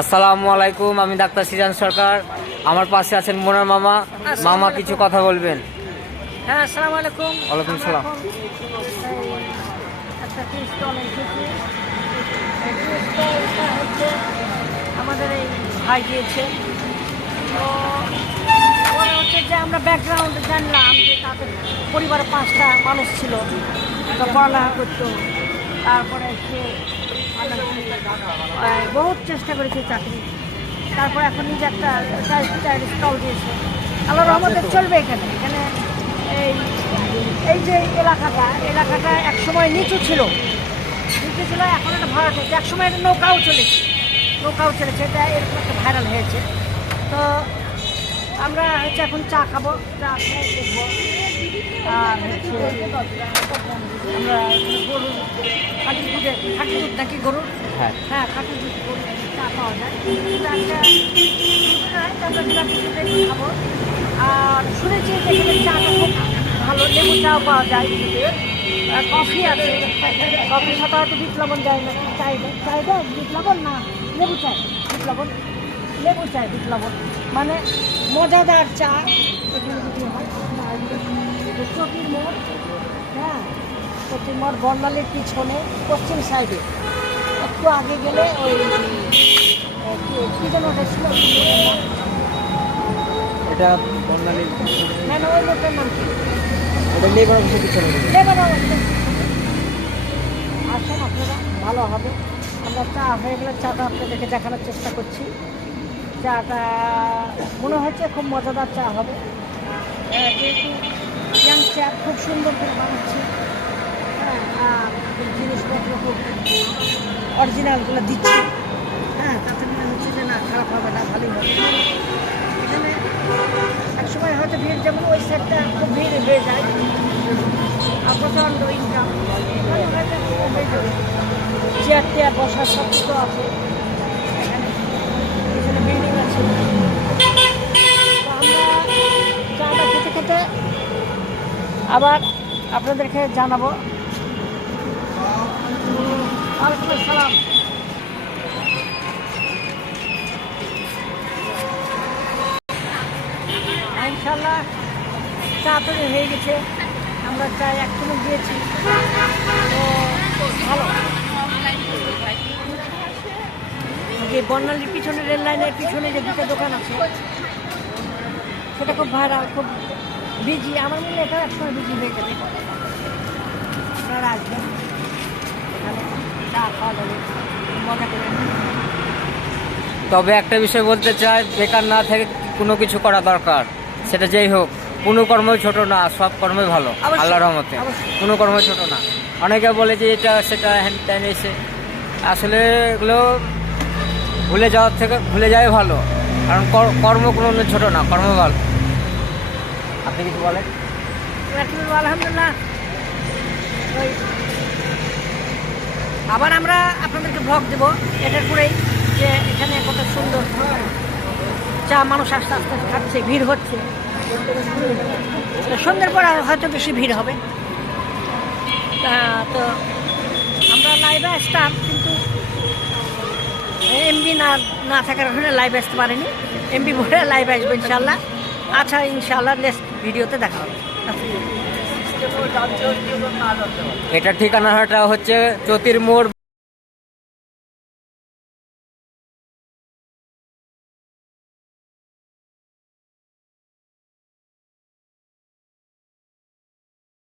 আসসালামু আলাইকুম, আমি ডাক্তার সিজান সরকার। আমার পাশে আছেন মোনার মামা। মামা কিছু কথা বলবেন। হ্যাঁ, আসসালামু আলাইকুম। ওয়ালাইকুম সালাম। একটা টি স্টল এসেছি। এই টি স্টলটা হচ্ছে আমাদের এই ভাই দিয়েছে। তো পরে হচ্ছে যে আমরা ব্যাকগ্রাউন্ড জানলাম যে তাদের পরিবারে 5টা মানুষ ছিল, তো পড়ালেখা করতো। তারপরে সে বহুত চেষ্টা করেছে চাকরি, তারপর এখন নিজে একটা চায়ের স্টল দিয়েছে। আল্লাহর রহমতে চলবে এখানে। এখানে এই যে এলাকাটা একসময় নিচু ছিল, এখন একটা ভাড়া হচ্ছে। একসময় একটা নৌকাও চলেছে, এটা এরকম একটা ভাইরাল হয়েছে। তো আমরা হচ্ছে এখন চা খাবো, চা খেয়ে দেখবো। আর হচ্ছে আমরা গরু খাঁটি দুধ নাকি গরুর, হ্যাঁ খাঁটি দুধ গরু চা পাওয়া যায়। খাবো। আর শুনেছি এখানে চাটা খুব ভালো, লেবু চাও পাওয়া যায়, কফি আছে। কফির সাথে হয়তো বিট লবণ দেয় না, চাই দেয় বিট লবণ না লেবু চাই, বিট লবণ মানে মজাদার চা এখানে বিক্রি হয়। চটির মোড়, হ্যাঁ চটির মোড় বর্ণালীর পিছনে পশ্চিম সাইডে একটু আগে গেলে ওই কি যেন ছিল, এটা বর্ণালী না ওই লোকের নাম কি? আসেন আপনারা, ভালো হবে। আমরা চা হয়ে গেলে চাটা আপনাদেরকে দেখানোর চেষ্টা করছি। চাটা মনে হচ্ছে খুব মজাদার চা হবে, যেহেতু ইয়াং চা খুব সুন্দর করে বানাচ্ছি। হ্যাঁ, আর জিনিসপত্র খুব অরিজিনালগুলো দিচ্ছি। হ্যাঁ, তাতে মনে হচ্ছে যে না খারাপ হবে না, ভালোই হবে। এখানে একসময় হয়তো ভিড়, যেমন ওই সাইডটা খুব ভিড় হয়ে যায়, আর প্রচণ্ড ইনকাম হয়তো হয়ে যাবে। চেয়ার টেয়ার বসার সব কিছু আছে এখানে, এখানে বিল্ডিং আছে। তো আমরা চাটা খেতে খেতে আবার আপনাদেরকে জানাবো। ওয়ালাইকুম আসসালাম। ইনশাল্লাহ চা তৈরি হয়ে গেছে। আমরা চায় এক চুমুক দিয়েছি, তো ভালো। যে বর্ণালীর পিছনে, রেল লাইনের পিছনে যে দুটো দোকান আছে, সেটা খুব ভাইরাল, খুব বিজি। আমার মনে হয় এটা একসময় বিজি হয়ে যাবে। আপনারা আসবেন, এখানে চা খাওয়া যাবে, মজা করে। তবে একটা বিষয় বলতে চাই, বেকার না থেকে কোনো কিছু করা দরকার। সেটা যেই হোক, কোনো কর্মই ছোট না, সব কর্মই ভালো আল্লাহর রহমতে। কোনো কর্মই ছোট না। অনেকে বলে যে এটা সেটা হ্যান ত্যান এসে, আসলে এগুলো ভুলে যাওয়াই ভালো। কারণ কর্ম কোনো ছোট না, কর্ম ভালো। আপনি কিছু বলেন? আলহামদুলিল্লাহ। আবার আমরা আপনাদেরকে ব্লগ দেবো এটার পরেই, যে এখানে কত সুন্দর চা মানুষ আস্তে আস্তে খাচ্ছে, ভিড় হচ্ছে। সন্ধ্যের পর হয়তো বেশি ভিড় হবে। তো আমরা লাইভে আসতাম, কিন্তু এমবি না থাকার কারণে লাইভে আসতে পারিনি। এমবি ভরে লাইভে আসবো ইনশাল্লাহ। আচ্ছা, ইনশাল্লাহ নেক্সট ভিডিওতে দেখা হবে। এটা ঠিকানাটা হচ্ছে চতির মোড়।